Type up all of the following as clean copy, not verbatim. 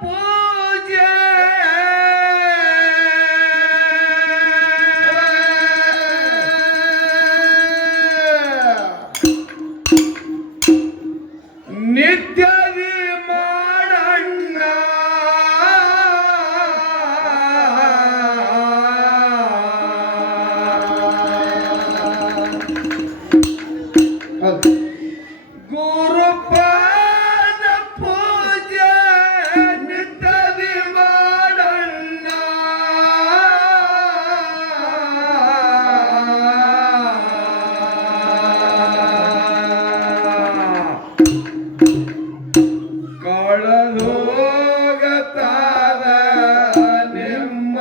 ಪೂಜೆ ನಿತ್ಯದಿ ಮಾಡಣ್ಣ ಗುರುಪಾದ ಪೂಜೆ ನಿತ್ಯದಿ ಮಾಡಣ್ಣ ಕಳೆದೋಗತಾದ ನಿಮ್ಮ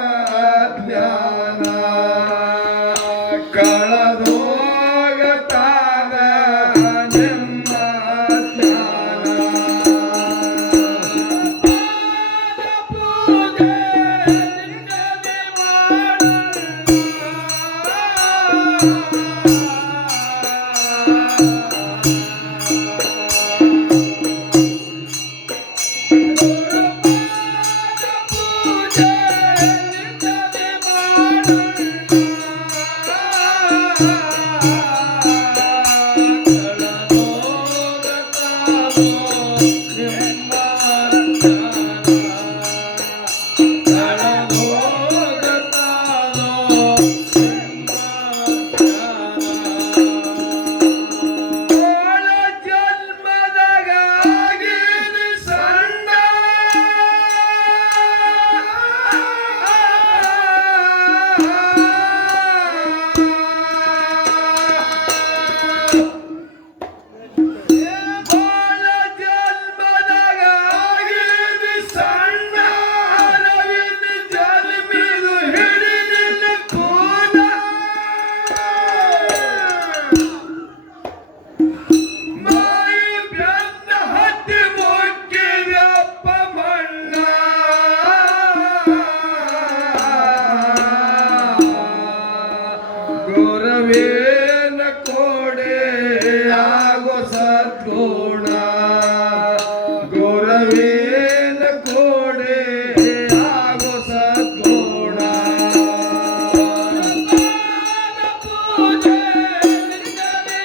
ಜ್ಞಾನ ಕಳೆದೋಗತಾದ ನಿಮ್ಮ ಜ್ಞಾನ ಪೂಜೆ ನಿನ್ನದೇ ಗುರವೇನ ಕೋಡೆ ಆಗೋ ಸದ್ಗುಣ ಗುರವೇನ ಕೋಡೆ ಆಗೋ ಸದ್ಗುಣ ಪೂಜೆ ನಿನ್ನದೇ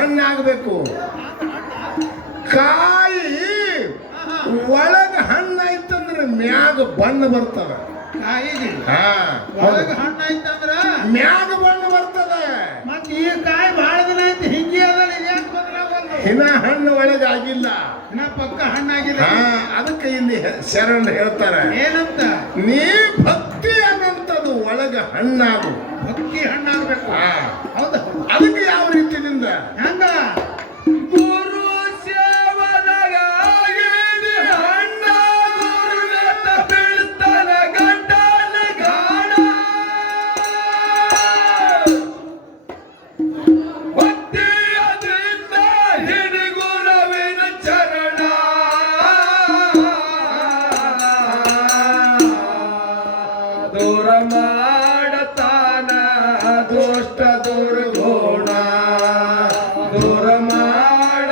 ಹಣ್ಣಾಗಬೇಕು. ಕಾಯಿ ಒಳಗ ಹಣ್ಣು ಆಯ್ತಂದ್ರೆ ಮ್ಯಾಗ ಬಣ್ಣ ಬರ್ತದ. ಕಾಯಿಗೆ ಒಳಗ ಹಣ್ಣು ಆಯ್ತಂದ್ರ ಮ್ಯಾಗ ಬಣ್ಣ ಬರ್ತದ. ಮತ್ ಈ ಕಾಯಿ ಬಹಳ ದಿನ ಆಯ್ತು ಹಿಂಗೆ ಅದಲ್ಲ, ಯಾಕೆ ಬದಲಾಗಲ್ಲ? ಇನ್ನ ಹಣ್ಣು ಒಳಗಾಗಿಲ್ಲ, ಇನ್ನ ಪಕ್ಕ ಹಣ್ಣಾಗಿಲ್ಲ. ಅದಕ್ಕೆ ಇಲ್ಲಿ ಶರಣ ಹೇಳ್ತಾರೆ ಏನಂತ? ನೀ ಭಕ್ತಿ ಅನ್ನಂತದ್ದು ಒಳಗ ಹಣ್ಣಾಗು. ಭಕ್ತಿ ಹಣ್ಣಾಗ್ಬೇಕು. ಹೌದಾ? ಅದಕ್ಕೆ ಯಾವ ರೀತಿಯಿಂದ ಹೆಂಗ? ಗುರು ಸೇವದಾಗ ಹಣ್ಣ ಗುರುವೆತ್ತ ಬೀಳ್ತಾನ ಗಂಟನ ಗಾಢ. ಭಕ್ತಿಯದಿಂದ ಹಿಡಿ ಗುರುವಿನ ಚರಣ. ದೂರ ಮಾಡತಾನ ದುಷ್ಟ ದುರ್ಗುಣ, ದೂರ ಮಾಡ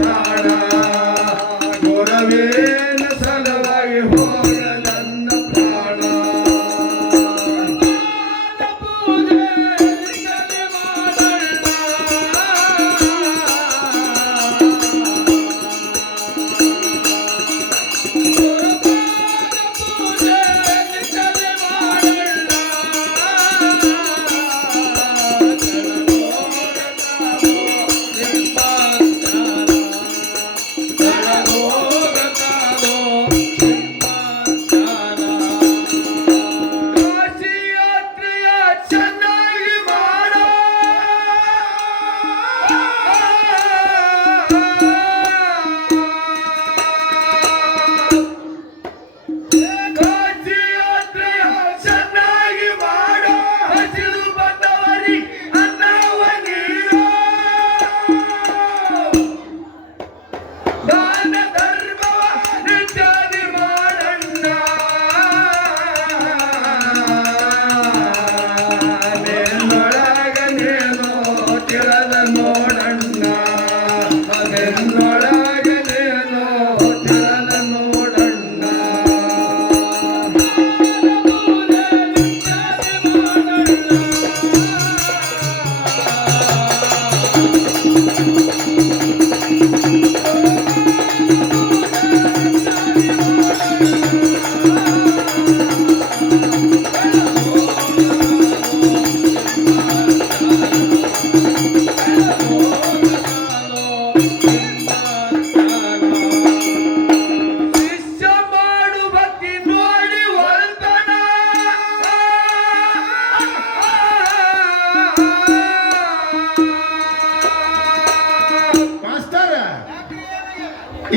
ಪ್ರಾಣ ಗುರವೇನ ಸಲುವಾಗಿ ಹೋದ ನನ್ನ ಪ್ರಾಣ ಪೂಜೆ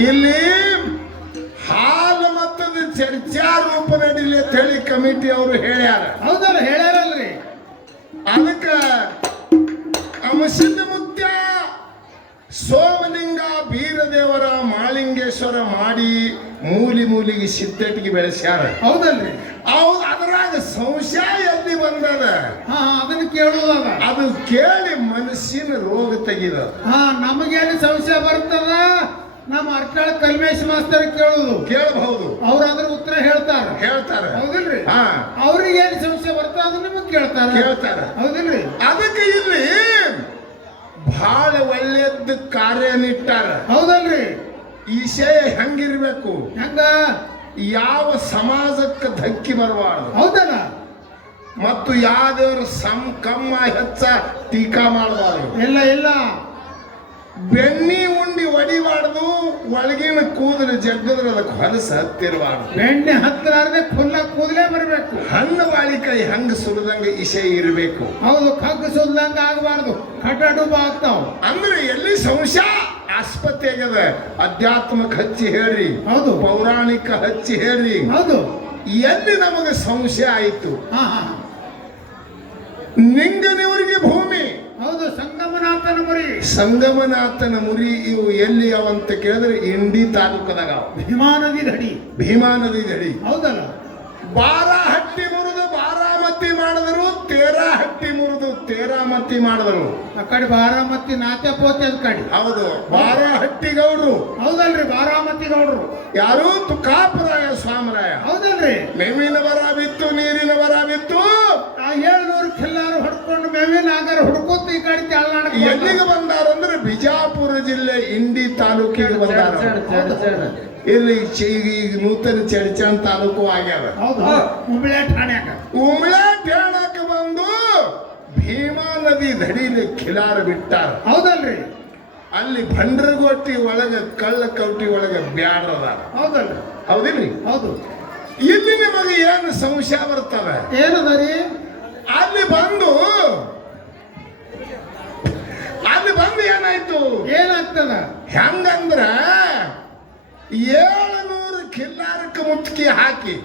ಇಲ್ಲಿ ಹಾಲು ಮತ್ತದ ಚರ್ಚಾ ರೂಪ ನಡೀಲಿ ಅಂತ ಹೇಳಿ ಕಮಿಟಿ ಅವರು ಹೇಳ್ಯಾರ. ಹೌದಲ್ಲ ಹೇಳ್ಯಾರಲ್ರಿ. ಅದಕ್ಕ ಅಮಸಿದ್ದ ಮುತ್ಯ ಸೋಮಲಿಂಗ ಬೀರದೇವರ ಮಾಳಿಂಗೇಶ್ವರ ಮಾಡಿ ಮೂಲಿಗೆ ಸಿದ್ಧಟಿಗೆ ಬೆಳೆಸ್ಯಾರ. ಹೌದಲ್ರಿ. ಅದರಾಗ ಸಂಶಯ ಎಲ್ಲಿ ಬಂದದ ಅದನ್ನ ಕೇಳುವಾಗ ಅದು ಕೇಳಿ ಮನಸ್ಸಿನ ರೋಗ ತೆಗಿದ. ನಮಗೇನು ಸಂಶಯ ಬರ್ತದ ನಮ್ಮ ಅರ್ಕಾಳ ಕಲ್ಮೇಶ್ ಮಾಸ್ತರ್ ಕೇಳಬಹುದು. ಅವ್ರಾದ್ರೆ ಉತ್ತರ ಹೇಳ್ತಾರ. ಹೌದಿಲ್ರಿ. ಅವ್ರಿಗೆ ಏನ್ ಸಂಶಯ ಬರ್ತದ ಅದನ್ನ ನಿಮಗ್ ಕೇಳ್ತಾರ. ಹೌದಿಲ್ರಿ. ಅದಕ್ಕೆ ಇಲ್ಲಿ ಬಹಳ ಒಳ್ಳೆಯದ್ದು ಕಾರ್ಯ ನಿಟ್ಟಾರ. ಹೌದಲ್ರಿ. ಈ ವಿಷಯ ಹೆಂಗಿರ್ಬೇಕು, ಹೆಂಗ ಯಾವ ಸಮಾಜಕ್ಕೆ ಧಕ್ಕಿ ಬರಬಾರ್ದು. ಹೌದಲ್ಲ. ಮತ್ತು ಯಾವ್ದೇವ್ರ ಕಮ್ಮ ಹೆಚ್ಚ ಟೀಕಾ ಮಾಡಬಾರ್ದು. ಇಲ್ಲ ಬೆಣ್ಣಿ ಉಂಡಿ ಹೊಡಿಬಾರ್ದು, ಒಳಗಿನ ಕೂದಲು ಜಗ್ಗದ್ರ ಅದಕ್ಕೆ ಹೊಲಸ ಹತ್ತಿರಬಾರ್ದು. ಬೆಣ್ಣೆ ಹತ್ತಿರಾರ್ದೆ ಖುಲ್ಲ ಕೂದಲೇ ಬರಬೇಕು. ಹಣ್ಣು ಬಾಳಿಕೈ ಹಂಗ ಸುರಿದಂಗ ಇಸೆ ಇರಬೇಕು. ಹೌದು, ಕಗ್ಗ ಸುರಿದಂಗ ಆಗಬಾರ್ದು, ಕಡ್ಡುಬ ಆಗ್ತಾವ. ಅಂದ್ರೆ ಎಲ್ಲಿ ಸಂಶಯ ಆಸ್ಪತ್ರೆ ಆಗ್ಯದ, ಅಧ್ಯಾತ್ಮಕ ಹಚ್ಚಿ ಹೇಳ್ರಿ. ಹೌದು. ಪೌರಾಣಿಕ ಹಚ್ಚಿ ಹೇಳ್ರಿ. ಹೌದು. ಎಲ್ಲಿ ನಮಗೆ ಸಂಶಯ ಆಯ್ತು, ನಿಂಗನಿವರಿಗೆ ಭೂಮಿ. ಹೌದು. ಸಂಗಮನಾಥನ ಮುರಿ ಇವು ಎಲ್ಲಿ ಅವಂತ ಕೇಳಿದ್ರೆ ಇಂಡಿ ತಾಲೂಕದಾಗ ಭೀಮಾ ನದಿ ದಡಿ. ಹೌದಲ್ಲ. ಬಾರಾಹಟ್ಟಿ ಮುರಿದು ಬಾರಾಮತಿ ಮಾಡಿದ್ರು, ತೇರಾಹಟ್ಟಿ ಮುರಿದು ತೇರಾಮತಿ ಮಾಡಿದ್ರು. ಆ ಕಡೆ ಬಾರಾಮತಿ ನಾತೆ ಪೋತೆ ಅದ್ ಕಡೆ. ಹೌದು, ಬಾರಾಹಟ್ಟಿ ಗೌಡ್ರು. ಹೌದಲ್ರಿ. ಬಾರಾಮತಿ ಗೌಡ್ರು ಯಾರು? ತುಕಾಪರಾಯ ಸ್ವಾಮರಾಯ. ಹೌದಲ್ರಿ. ಮೇವಿನ ಬರ ಬಿತ್ತು, ನೀರಿನ ಬರ ಬಿತ್ತು. 700 ಕಿಲ್ಲಾರು ಹೊಡ್ಕೊಂಡು ಮೇವಿನ ಆಗಾರ ಹುಡ್ಕೋತ ಈ ಕಡೆ ಚಾಲನಾಡ ಎಲ್ಲಿಗೆ ಬಂದಾರ ಅಂದ್ರೆ ಬಿಜಾಪುರ ಜಿಲ್ಲೆ ಇಂಡಿ ತಾಲೂಕಿಗೆ ಬಂದಾರ. ಇಲ್ಲಿ ಈಗ ನೂತನ ಚಡ್ಚಾನ್ ತಾಲೂಕು ಆಗ್ಯಾವ. ಉಂಬ್ಳೆ ಠಾಣ್ಯಾಕ ಬಂದು ಭೀಮಾ ನದಿ ದಡಿಲಿ ಖಿಲಾರ ಬಿಟ್ಟಾರ. ಹೌದಲ್ರಿ. ಅಲ್ಲಿ ಭಂಡ್ರಗೋಟಿ ಒಳಗ ಕಳ್ಳ ಕೌಟಿ ಒಳಗ ಬ್ಯಾಡ್ರದ. ಹೌದಲ್ರಿ. ಹೌದಿಲ್ರಿ. ಹೌದು. ಇಲ್ಲಿ ನಿಮಗೆ ಏನು ಸಂಶಯ ಬರ್ತವೆ? ಏನದರಿ? ಅಲ್ಲಿ ಬಂದು ಏನಾಯ್ತು, ಏನಾಗ್ತದ? ಹೆಂಗಂದ್ರ 700 ಕಿಲ್ಲಾರಕ್ಕೆ ಮುಟ್ಕಿ ಹಾಕಿ,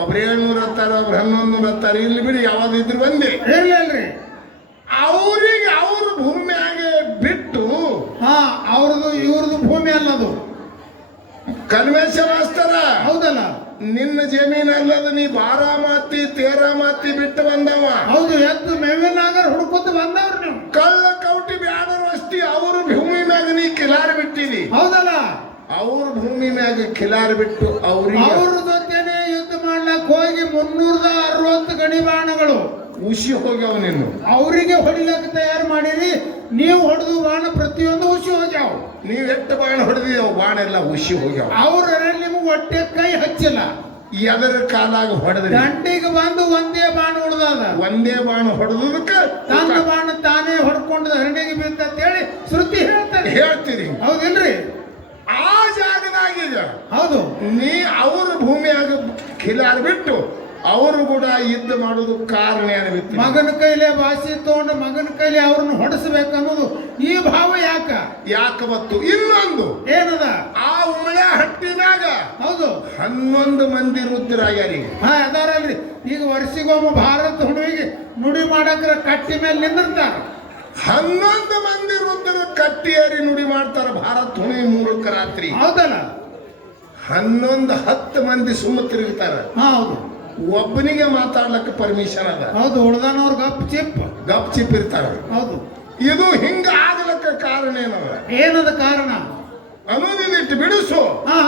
ಒಬ್ರು 700 ಹತ್ತಾರ, ಒಬ್ರು 1100 ಹತ್ತಾರ, ಇಲ್ಲಿ ಬಿಡಿ ಯಾವ್ದಿದ್ರು ಬಂದೆ ಇರ್ಲಿ. ಅವ್ರಿಗೆ ಅವ್ರ ಭೂಮಿಯಾಗೆ ಬಿಟ್ಟು ಅವ್ರದ್ದು ಇವ್ರದ್ದು ಭೂಮಿ ಅಲ್ಲದು. ಕಲ್ಮೇಶ ಮಾಸ್ತರ. ಹೌದಲ್ಲ. ನಿನ್ನ ಜಮೀನ್ ಅಲ್ಲದ, ನೀ ಬಾರಾಮತಿ ತೇರಾಮತಿ ಬಿಟ್ಟು ಬಂದವ. ಹೌದು. ಎದ್ದು ಮೇವಿನಾಗ ಹುಡ್ಕೊತ ಬಂದವ್ರು ನೀವು. ಕಳ್ಳ ಕೌಟಿ ಬ್ಯಾಡರು ಅಷ್ಟಿ ಅವ್ರ ಭೂಮಿ ಮ್ಯಾಗ ನೀ ಕಿಲಾರ ಬಿಟ್ಟ ಹುಟ್ಟಿದಿ ಹೌದಲ್ಲ ಅವ್ರ ಭೂಮಿ ಮ್ಯಾಗ ಖಿಲಾರ್ ಬಿಟ್ಟು ಅವ್ರಿಗೆ ಅವ್ರ ಜೊತೆನೆ ಯುದ್ಧ ಮಾಡ್ಲಕ್ ಹೋಗಿ 360 ಗಡಿಬಾಣಗಳು ಉಸಿ ಹೋಗ್ಯಾವ ನಿನ್ನು ಅವರಿಗೆ ಹೊಡಿಲಕ್ಕೆ ತಯಾರು ಮಾಡಿರಿ. ನೀವು ಹೊಡೆದು ಬಾಣ ಪ್ರತಿಯೊಂದು ಉಸಿ ಹೋಗ್ಯಾವ. ನೀವ್ ಎಷ್ಟು ಬಾಣ ಹೊಡೆದಿದ್ದೇವ ಬಾಣ ಎಲ್ಲ ಉಸಿ ಹೋಗ್ಯಾವ. ಅವ್ರ ನಿಮ್ಗೆ ಹೊಟ್ಟೆ ಕೈ ಹಚ್ಚಿಲ್ಲ. ಎದರ ಕಾಲಾಗ ಹೊಡೆದ್ರಿ ದಂಡಿಗೆ ಬಂದು ಒಂದೇ ಬಾಣ ಹೊಡೆದ ಒಂದೇ ಬಾಣ ಹೊಡೆದಕ್ಕ ತನ್ನ ಬಾಣ ತಾನೇ ಹೊಡ್ಕೊಂಡು ಹರಣಿಗೆ ಬಿದ್ದ ಅಂತ ಹೇಳಿ ಶ್ರುತಿ ಹೇಳ್ತಾರೆ. ಹೇಳ್ತೀರಿ ಹೌದಿಲ್ರಿ? ಆ ಜಾಗದಾಗೀಗ ಹೌದು. ನೀ ಅವ್ರ ಭೂಮಿಯಾಗ ಖಿಲಾರ್ ಬಿಟ್ಟು ಅವರು ಕೂಡ ಯುದ್ಧ ಮಾಡೋದು ಕಾರಣ ಏನಿತ್ತು? ಮಗನ ಕೈಲೇ ಭಾಷೆ ತಗೊಂಡು ಮಗನ ಕೈಲಿ ಅವ್ರನ್ನ ಹೊಡೆಸ್ಬೇಕನ್ನೋದು ಈ ಭಾವ ಯಾಕ ಮತ್ತು ಇನ್ನೊಂದು ಏನದ ಆ ಉಮಳೆ ಹಟ್ಟಿನಾಗ ಹೌದು 11 ಮಂದಿ ರುದ್ರಾಗ್ಯಾರಿ. ಅದಾರಲ್ರಿ. ಈಗ ವರ್ಷಿಗೊಮ್ಮೆ ಭಾರತ ಹುಣ್ಣಿಮೆಗೆ ನುಡಿ ಮಾಡಕ್ರ ಕಟ್ಟಿ ಮೇಲೆ ನಿಂದಿರ್ತಾರ. 11 ಮಂದಿ ರುದ್ರ ಕಟ್ಟಿಯರಿ ನುಡಿ ಮಾಡ್ತಾರ ಭಾರತ ಹುಣ್ಣಿಮೆ 3ಕ್ಕೆ ರಾತ್ರಿ. ಹೌದಲ್ಲ? 10 ಮಂದಿ ಸುಮ್ಮ ತಿರುಗ್ತಾರ. ಹೌದು. ಒಬ್ಬನಿಗೆ ಮಾತಾಡ್ಲಕ್ಕ ಪರ್ಮಿಷನ್ ಅದ. ಹೌದು. ಉಳ್ದಾನವ್ರು ಗಪ್ ಚಿಪ್ ಇರ್ತಾರ. ಹೌದು. ಇದು ಹಿಂಗ ಆಗ್ಲಕ್ಕ ಕಾರಣ ಏನದ ಕಾರಣ ಅನ್ನೋದಿಟ್ಟು ಬಿಡಿಸು. ಹಾ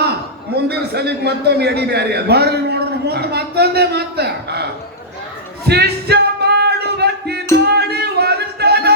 ಮುಂದಿನ ಸಲಿಗೆ ಮತ್ತೊಮ್ಮೆ ಎಡಿ ಬ್ಯಾರಿ ಅದ ಬರ್ರಿ ನೋಡ್ರಿ. ಮುಂದೆ ಮತ್ತೊಂದೇ ಮಾತ ಶಿಷ್ಯ ಮಾಡುವ ನೋಡಿ ವರ್ತನ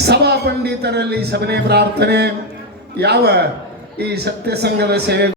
ಸಭಾ ಪಂಡಿತರಲ್ಲಿ ಸಭನೆ ಪ್ರಾರ್ಥನೆ ಯಾವ ಈ ಸತ್ಯ ಸಂಘದ ಸೇವೆ